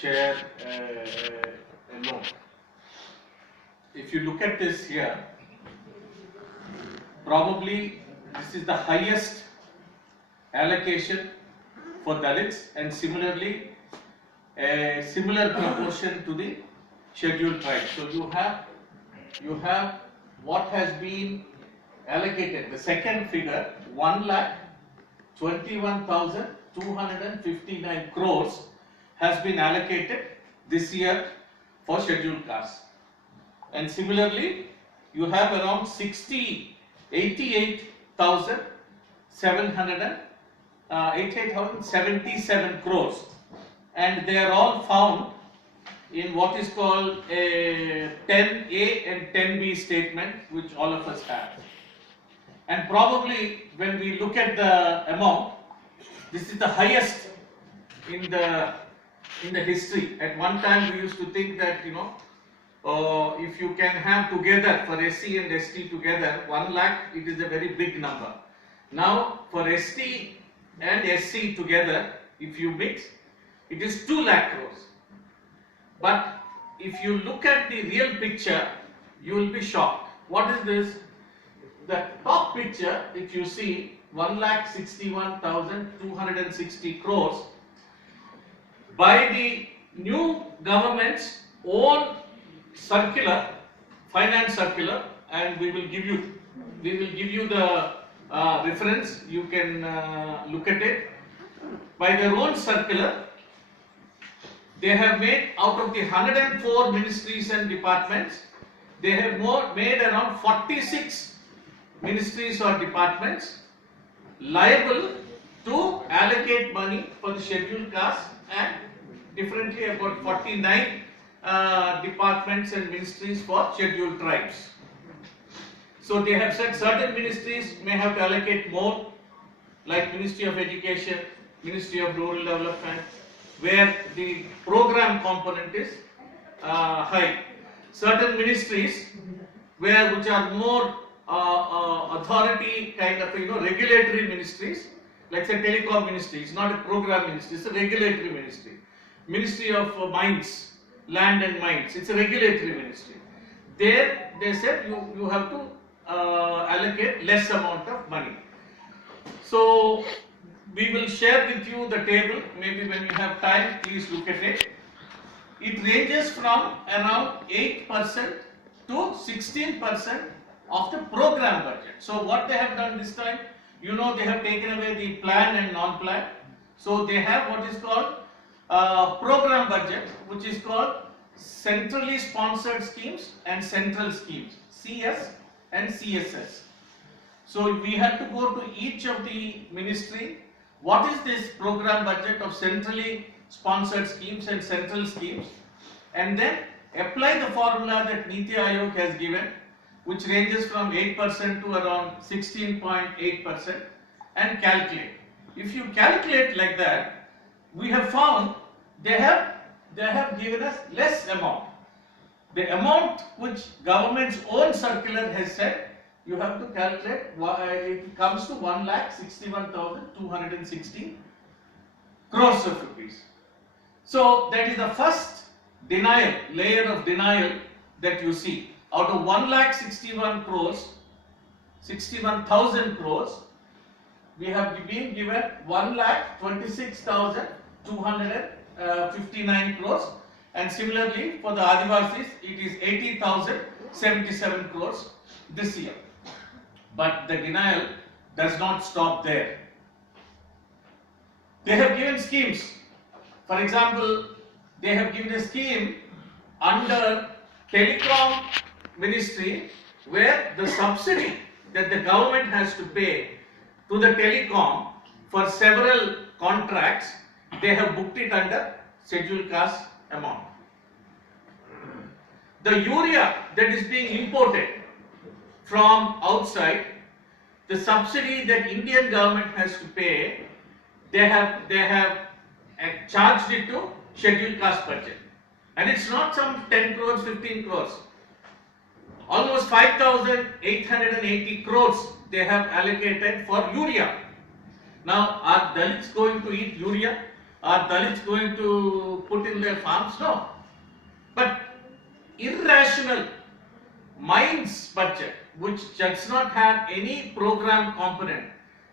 share a note. If you look at this here, probably this is the highest allocation for Dalits, and similarly a similar proportion to the scheduled tribes. So you have what has been allocated. The second figure, 1,21,259 crores has been allocated this year for scheduled castes. And similarly, you have around 88,077 crores, and they are all found in what is called a 10A and 10B statement, which all of us have. And probably when we look at the amount, this is the highest in the history. At one time we used to think that, if you can have together for SC and ST together 1 lakh, it is a very big number. Now for ST and SC together, if you mix, it is 2 lakh crores. But if you look at the real picture, you will be shocked. What is this? The top picture, if you see, 1,61,260 crores by the new government's own circular, finance circular, and we will give you the reference. You can look at it. By their own circular, they have made, out of the 104 ministries and departments, they have made around 46 ministries or departments liable to allocate money for the scheduled caste, and differently about 49 departments and ministries for scheduled tribes. So they have said certain ministries may have to allocate more, like Ministry of Education, Ministry of Rural Development, where the program component is high. Certain ministries which are more authority kind of regulatory ministries, like say Telecom Ministry, it's not a program ministry, it's a regulatory ministry. Ministry of Mines, Land and Mines, it's a regulatory ministry. There they said you have to allocate less amount of money. So we will share with you the table. Maybe when you have time, please look at it. It ranges from around 8% to 16% of the program budget. So what they have done this time, they have taken away the plan and non-plan. So they have what is called program budget, which is called centrally sponsored schemes and central schemes, CS and CSS. So we have to go to each of the ministry. What is this program budget of centrally sponsored schemes and central schemes, and then apply the formula that Niti Aayog has given, which ranges from 8% to around 16.8%, and calculate. If you calculate like that, we have found they have given us less amount. The amount which government's own circular has said, you have to calculate, it comes to 1,61,260 crores of rupees. So that is the first layer of denial that you see. Out of 61,000 crores, we have been given 1,26,259 crores, and similarly for the Adivasis, it is 80,077 crores this year. But the denial does not stop there. They have given schemes. For example, they have given a scheme under Telecom Ministry, where the subsidy that the government has to pay to the telecom for several contracts, they have booked it under scheduled caste amount. The urea that is being imported from outside, the subsidy that Indian government has to pay, they have charged it to scheduled caste budget, and it's not some 10 crores, 15 crores. Almost 5,880 crores they have allocated for urea. Now, are Dalits going to eat urea? are Dalits going to put in their farms? No. But irrational minds budget, which does not have any program component,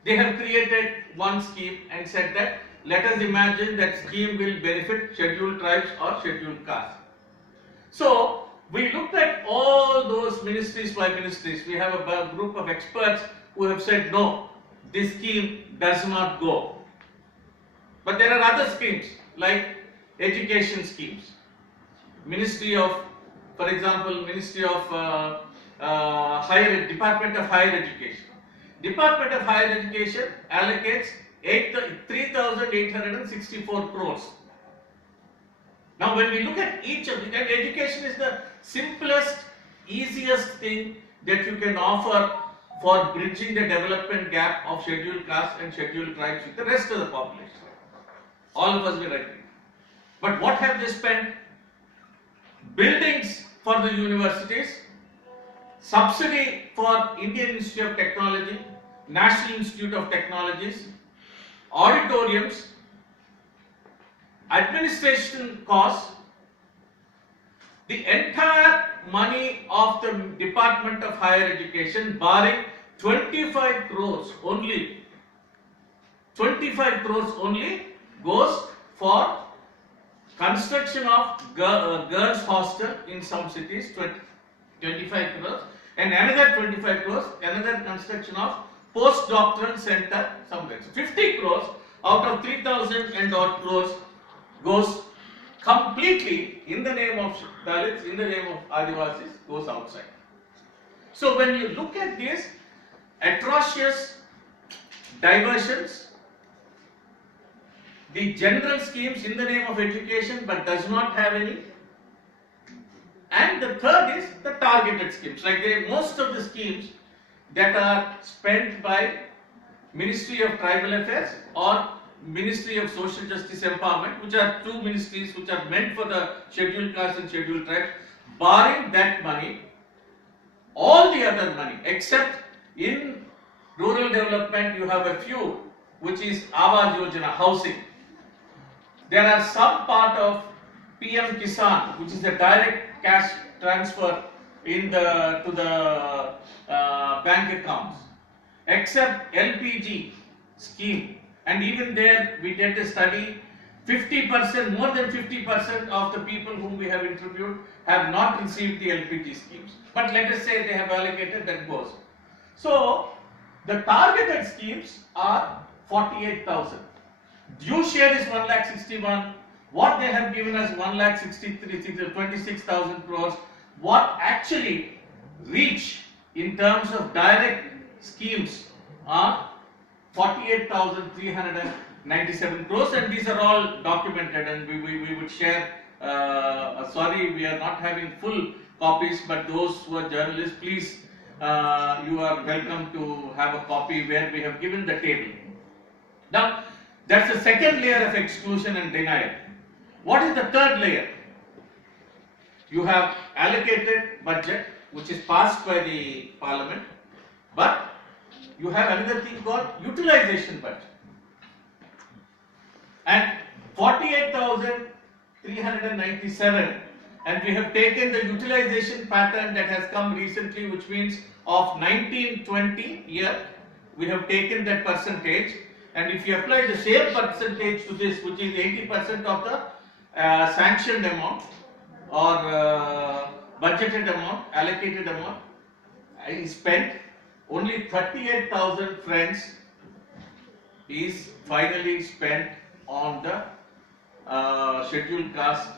they have created one scheme and said that let us imagine that scheme will benefit scheduled tribes or scheduled castes. So we looked at all those ministries by ministries. We have a group of experts who have said no, this scheme does not go. But there are other schemes like education schemes. Ministry of, for example, Ministry of Department of Higher Education. Department of Higher Education allocates 3,864 crores. Now when we look at each of them, education is the simplest, easiest thing that you can offer for bridging the development gap of scheduled castes and scheduled tribes with the rest of the population. All of us will agree. But what have they spent? Buildings for the universities, subsidy for Indian Institute of Technology, National Institute of Technologies, auditoriums, administration costs, the entire money of the Department of Higher Education, barring 25 crores only, 25 crores only goes for construction of girls hostel in some cities, 25 crores, and another 25 crores, another construction of postdoctoral center somewhere. So 50 crores out of 3,000 and odd crores goes completely in the name of Dalits, in the name of Adivasis, goes outside. So when you look at these atrocious diversions, the general schemes in the name of education but does not have any, and the third is the targeted schemes, like most of the schemes that are spent by Ministry of Tribal Affairs or Ministry of Social Justice Empowerment, which are two ministries which are meant for the scheduled castes and scheduled tribes, barring that money, all the other money except in rural development you have a few, which is Awas Yojana, housing. There are some part of PM Kisan, which is a direct cash transfer in the to the bank accounts, except LPG scheme, and even there we did a study. 50%, more than 50% of the people whom we have interviewed have not received the LPG schemes. But let us say they have allocated, that goes. So the targeted schemes are 48,000. Due share is 1,61,000. What they have given us 26,000 crores. What actually reach in terms of direct schemes are 48,397 crores, and these are all documented, and we would share. Sorry, we are not having full copies, but those who are journalists, please, you are welcome to have a copy where we have given the table. Now, that's the second layer of exclusion and denial. What is the third layer? You have allocated budget, which is passed by the parliament, but you have another thing called utilization budget. And 48,397, and we have taken the utilization pattern that has come recently, which means of 1920 year, we have taken that percentage, and if you apply the same percentage to this, which is 80% of the sanctioned amount or budgeted amount, allocated amount, I spent only 38,000 friends is finally spent on the scheduled caste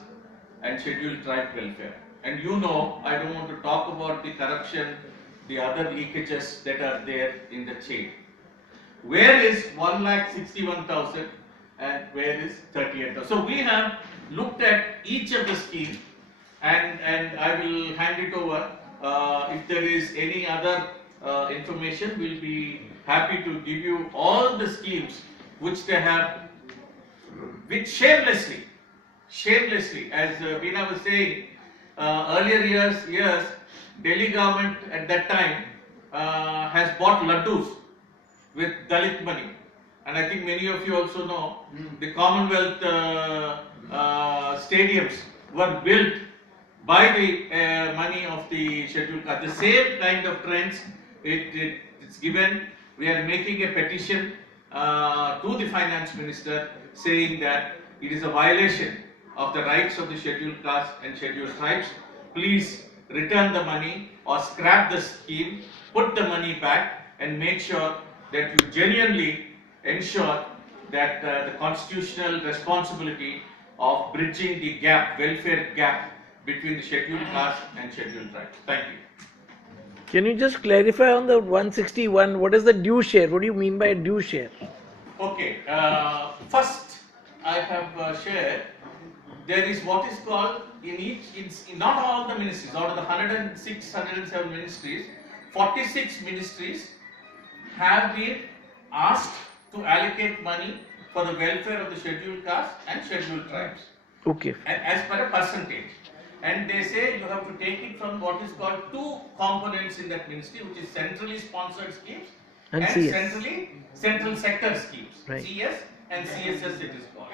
and scheduled tribe welfare. And you know, I don't want to talk about the corruption, the other leakages that are there in the chain. Where is 1,61,000 and where is 38,000? So we have looked at each of the schemes, and I will hand it over. If there is any other information, we'll be happy to give you all the schemes which they have, which shamelessly, as Veena was saying, earlier years, Delhi government at that time has bought laddus with Dalit money. and I think many of you also know, the Commonwealth stadiums were built by the money of the scheduled caste. The same kind of trends it's given. We are making a petition to the finance minister saying that it is a violation of the rights of the scheduled caste and scheduled tribes. Please return the money or scrap the scheme, put the money back, and make sure that you genuinely ensure that the constitutional responsibility of bridging the gap, welfare gap between the scheduled caste and scheduled tribes. Thank you. Can you just clarify on the 161? What is the due share? What do you mean by due share? Okay, first I have shared there is what is called in not all the ministries, out of the 106, 107 ministries, 46 ministries have been asked to allocate money for the welfare of the scheduled caste and scheduled tribes. Okay. As per a percentage. And they say you have to take it from what is called two components in that ministry, which is centrally sponsored schemes And CS. central sector schemes, Right. CS and CSS it is called.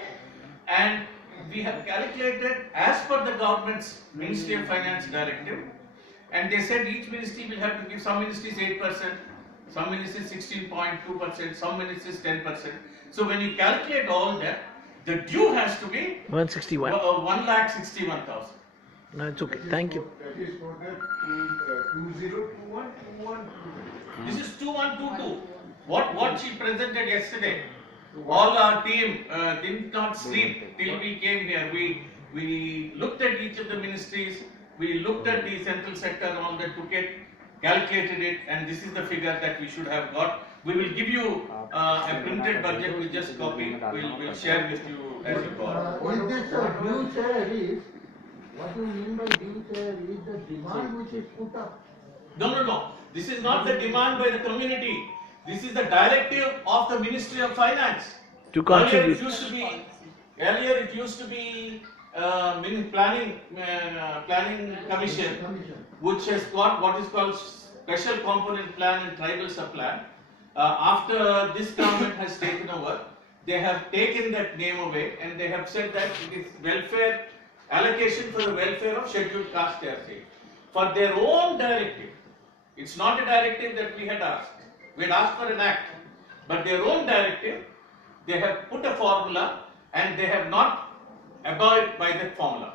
And we have calculated as per the government's Ministry of Finance directive, and they said each ministry will have to give, some ministries 8%, some ministries 16.2%, some ministries 10%. So when you calculate all that, the due has to be 161. 1,61,000. No, it's okay. Thank you. That is for the 2021, 2122. This is 2122. What she presented yesterday. All our team did not sleep till we came here. We looked at each of the ministries. We looked at the central sector and all that, took it, calculated it, and this is the figure that we should have got. We will give you a printed budget. We just copy. We'll share with you as you go. Is this a due share is, what you mean by due share is the demand which is put up? No. This is not the demand by the community. This is the directive of the Ministry of Finance. To contribute. Earlier it used to be planning commission, which has got what is called special component plan and tribal sub-plan. After this government has taken over, they have taken that name away and they have said that it is welfare allocation for the welfare of scheduled caste, they are saying. For their own directive, it's not a directive that we had asked. We had asked for an act, but their own directive, they have put a formula and they have not abided by that formula.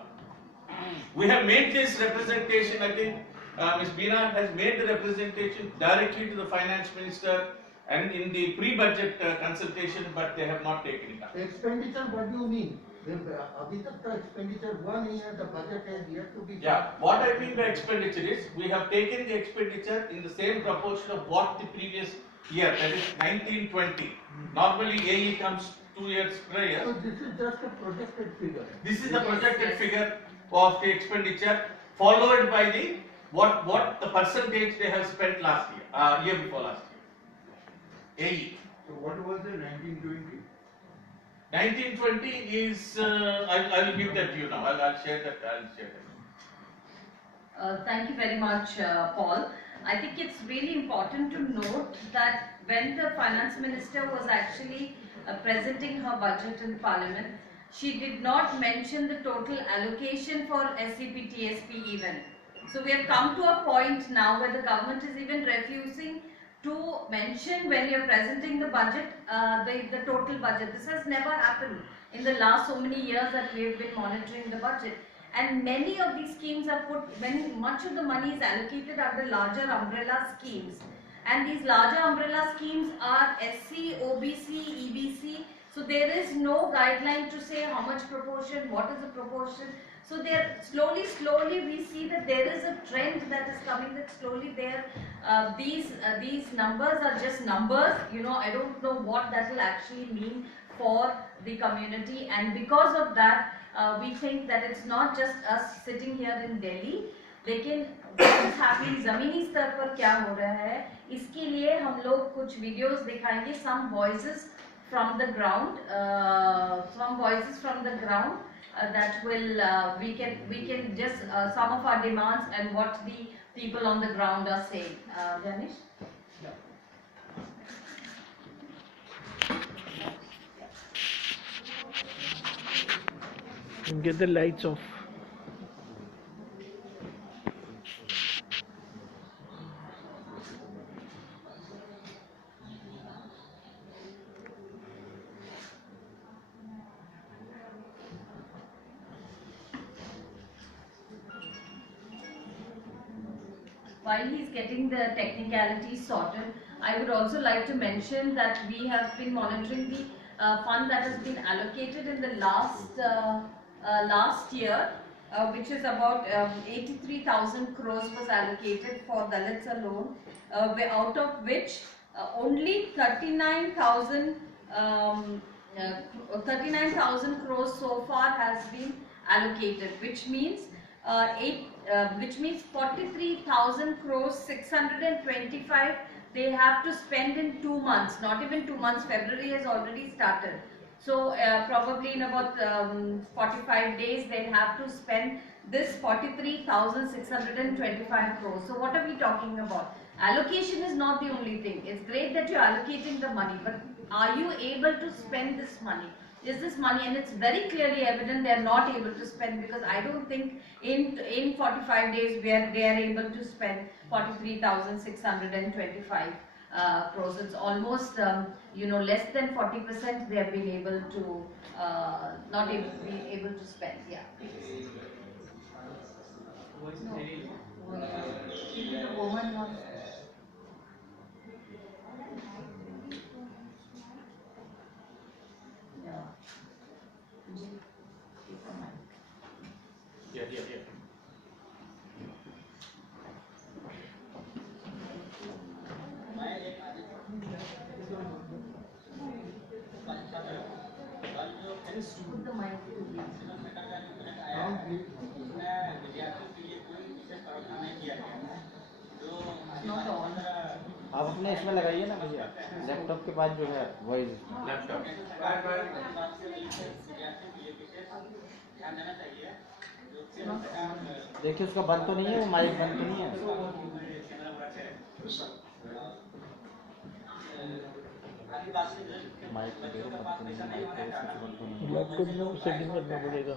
We have made this representation, I think Ms. Beena has made the representation directly to the finance minister and in the pre-budget consultation, but they have not taken it up. Expenditure, what do you mean? Abhi tak ka expenditure one year, the budget has yet to be. Yeah, what I mean by expenditure is, we have taken the expenditure in the same proportion of what the previous year, that is 1920. Normally AE comes 2 years prior. So this is just a projected figure. This is the projected figure of the expenditure, followed by the what the percentage they have spent last year, year before last year. AE. So what was the 1920? 1920 is, I will give that to you now. I'll share that. Thank you very much, Paul. I think it's really important to note that when the finance minister was actually presenting her budget in Parliament, she did not mention the total allocation for SCP, TSP even. So we have come to a point now where the government is even refusing to mention when you're presenting the budget, the total budget. This has never happened in the last so many years that we have been monitoring the budget. And many of these schemes are much of the money is allocated under larger umbrella schemes. And these larger umbrella schemes are SC, OBC, EBC. So there is no guideline to say how much proportion, what is the proportion. So there slowly we see that there is a trend that is coming, that slowly there these numbers are just numbers. I don't know what that will actually mean for the community, and because of that we think that it's not just us sitting here in Delhi, लेकिन what is happening ज़मीनी स्तर पर क्या हो रहा है, इसके लिए हम लोग कुछ वीडियोस दिखाएंगे, some voices from the ground, that will we can just some of our demands and what the people on the ground are saying. Danish? And get the lights off. While he's getting the technicalities sorted, I would also like to mention that we have been monitoring the fund that has been allocated in the last year, which is about 83,000 crores was allocated for Dalits alone, out of which only 39,000 crores so far has been allocated, which means 43,000 crores 625 they have to spend in 2 months, not even 2 months. February has already started, so probably in about 45 days they'll have to spend this 43,625 crores. So what are we talking about? Allocation is not the only thing. It's great that you're allocating the money, but are you able to spend this money? Is this money, and it's very clearly evident they are not able to spend, because I don't think in 45 days they are able to spend 43,625 crores. It's almost less than 40% they have been able to not able, be able to spend. Yeah. No. The woman was. Yeah. Yeah, yeah, yeah. Put the mic to me. Sound please. Not on. आप अपने इसमें लगाइए ना भैया, laptop के पास जो है voice. Laptop. Not on. देखिए उसका बंद तो नहीं है, वो माइक बंद तो नहीं है। माइक तो देखो बंद तो नहीं है, माइक तो स्विच बंद तो नहीं है। लैपटॉप में सेटिंग करना पड़ेगा।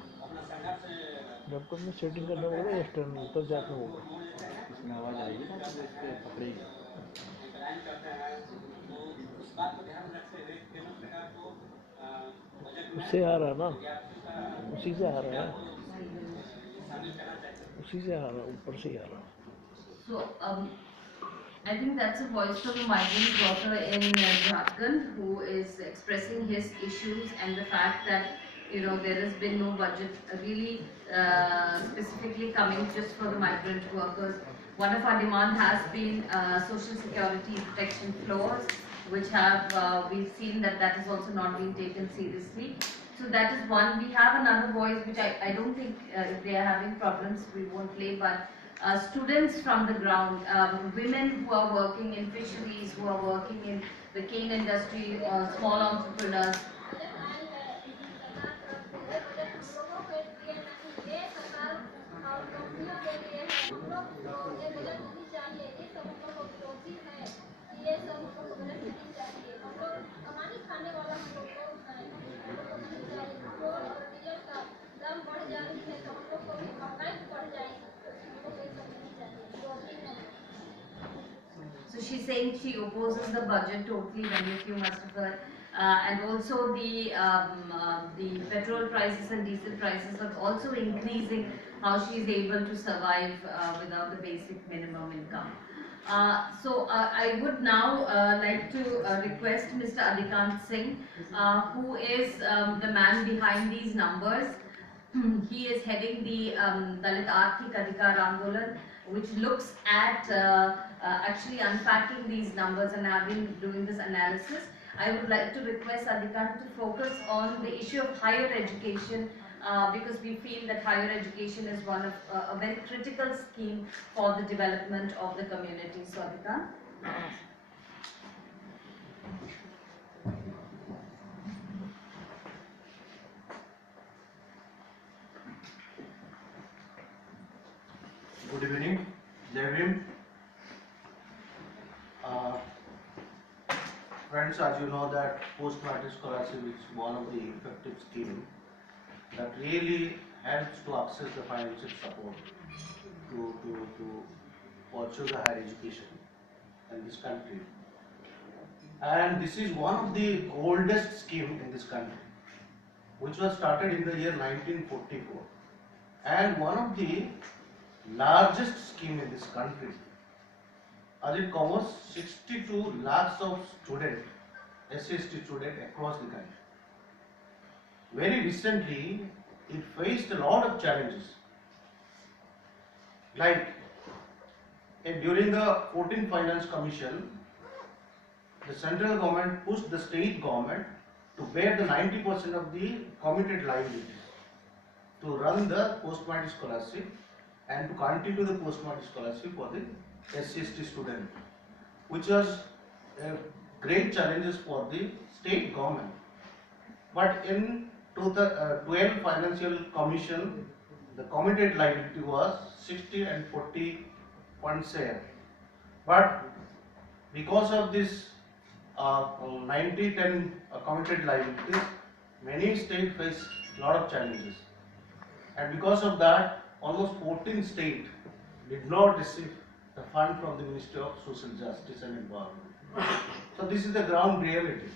लैपटॉप में सेटिंग करना पड़ेगा, एक्सटर्नल तब जाकर होगा। इसमें आवाज आएगी ना तो इसके पकड़ेगी। उससे आ रहा ना, उसी से आ रहा है, उसी से आ रहा, ऊपर से ही आ रहा। So, I think that's a voice from a migrant daughter in Jharkhand who is expressing his issues and the fact that there has been no budget really specifically coming just for the migrant workers. One of our demand has been social security protection floors, which we've seen that is also not being taken seriously. So that is one. We have another voice which I don't think if they are having problems we won't play, but students from the ground, women who are working in fisheries, who are working in the cane industry, small entrepreneurs. So she's saying she opposes the budget totally, many of you must have heard. And also the petrol prices and diesel prices are also increasing, how she is able to survive without the basic minimum income. So I would now like to request Mr. Adhikant Singh, who is the man behind these numbers. He is heading the Dalit Arthik Adhikar Andolan, which looks at actually unpacking these numbers, and I've been doing this analysis. I would like to request Adhikant to focus on the issue of higher education, because we feel that higher education is one of a very critical scheme for the development of the community. So Adhikant. Good evening, Jai Bhim. Friends, as you know that post-matric scholarship is one of the effective scheme that really helps to access the financial support to pursue the higher education in this country. And this is one of the oldest scheme in this country, which was started in the year 1944, and one of the largest scheme in this country, as it covers 62 lakhs of students, SC/ST students across the country. Very recently, it faced a lot of challenges, like during the 14th Finance Commission, the central government pushed the state government to bear the 90% of the committed liabilities to run the post-matric scholarship and to continue the post-matric scholarship for the SC/ST student, which was great challenges for the state government. But in 12 Financial Commission, the committed liability was 60 and 40 fund share. But because of this 90-10 committed liabilities, many states face a lot of challenges. And because of that, almost 14 states did not receive the fund from the Ministry of Social Justice and Environment. So this is the ground reality.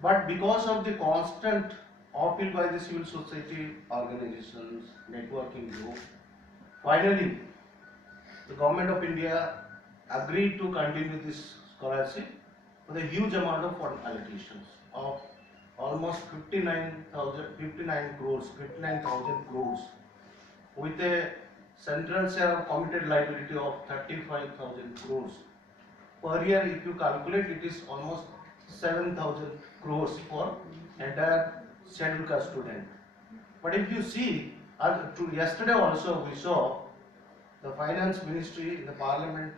But because of the constant appeal by the civil society organizations, networking group, finally the Government of India agreed to continue this scholarship with a huge amount of fund allocations of almost 59,000 crores, with a central share of committed liability of 35,000 crores. Per year, if you calculate, it is almost 7,000 crores for entire scheduled caste student. But if you see, yesterday also we saw the Finance Ministry in the Parliament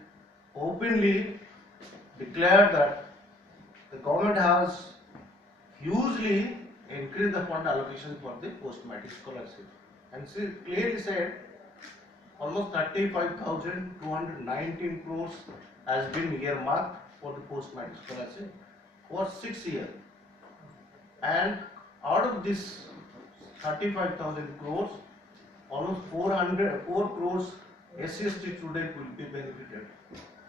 openly declared that the government has hugely increased the fund allocation for the post-matric scholarship, and she clearly said almost 35,219 crores has been earmarked for the post-matric scholarship for 6 years, and out of this 35,000 crores, almost 4 crores SC/ST student will be benefited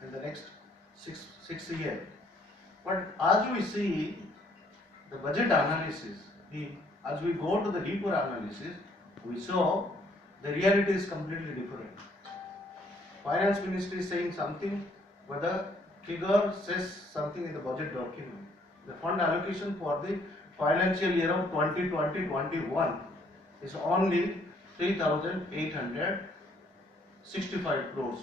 in the next six years. But as we see the budget analysis, as we go to the deeper analysis, we saw the reality is completely different. Finance Ministry is saying something, but the figure says something in the budget document. The fund allocation for the financial year of 2020-21 is only 3,865 crores.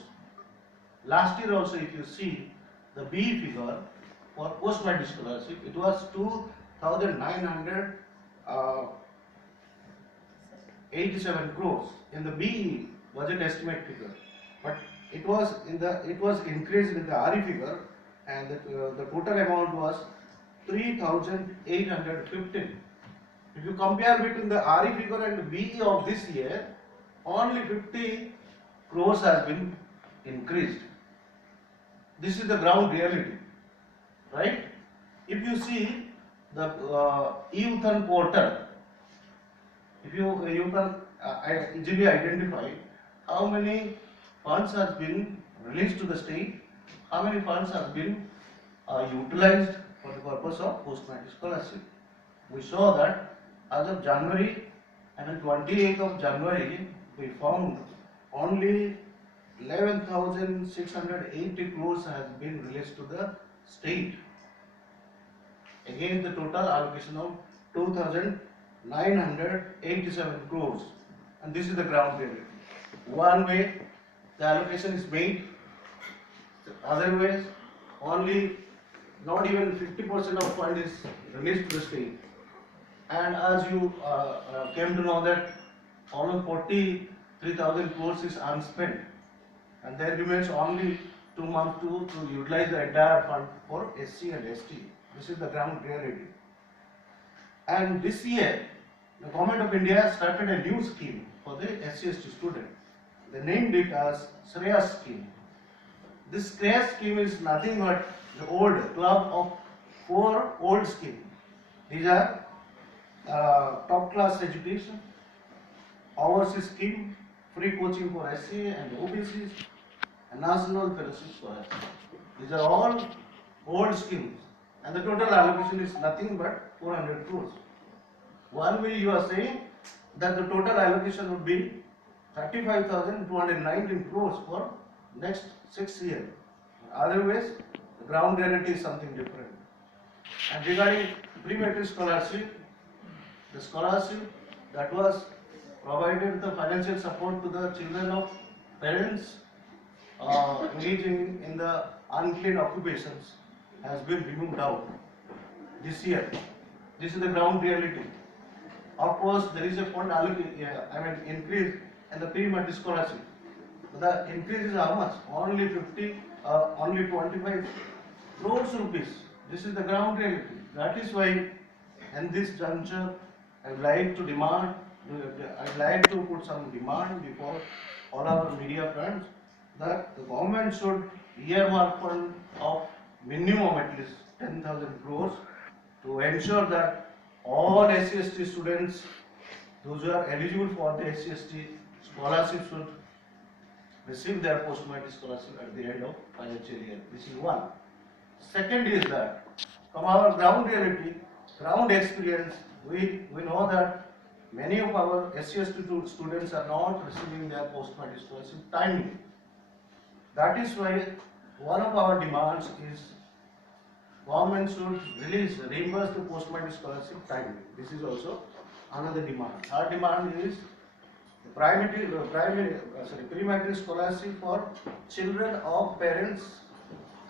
Last year also, if you see the B figure for post-matric scholarship, it was 2,987 crores in the B budget estimate figure, but it was increased with the RE figure, and the total amount was 3,815. If you compare between the RE figure and the BE of this year, only 50 crores has been increased. This is the ground reality, right? If you see the e-Uthan portal, if you can easily identify how many funds has been released to the state, how many funds has been utilized for the purpose of post-matric scholarship. We saw that as of January, and on 28th of January, we found only 11,680 crores has been released to the state, against the total allocation of 2,987 crores. And this is the ground reality. One way the allocation is made, other ways only not even 50% of fund is released to the state. And as you came to know that almost 43,000 crores is unspent, and there remains only 2 months to utilize the entire fund for SC and ST. This is the ground reality. And this year, the Government of India started a new scheme for the SC/ST student. They named it as Shreyas scheme. This Shreyas scheme is nothing but the old club of 4 old schemes. These are top class education, overseas scheme, free coaching for SCA and OBCs, and national fellowship scholarship. These are all old schemes, and the total allocation is nothing but 400 crores. One way you are saying that the total allocation would be 35,219 crores for next 6 years. Otherwise, the ground reality is something different. And regarding pre-matric scholarship, the scholarship that was provided the financial support to the children of parents engaging in the unclean occupations has been removed out this year. This is the ground reality. Of course, there is a fund increase in the pre-matric scholarship. The increase is how much? Only 25 crores rupees. This is the ground reality. That is why, in this juncture, I would like to demand, I would like to put some demand before all our media friends that the government should earmark fund of minimum at least 10,000 crores to ensure that all SC/ST students, those who are eligible for the SC/ST scholarship, should receive their post-matric scholarship at the end of financial year. This is one. Second is that from our ground reality, ground experience, we know that many of our SC/ST students are not receiving their post-matric scholarship timely. That is why one of our demands is government should reimburse the post-matric scholarship timely. This is also another demand. Our demand is the pre-matric scholarship for children of parents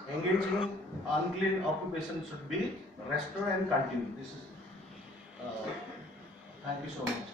engaging unclean occupation should be restored and continued. This is. Thank you so much.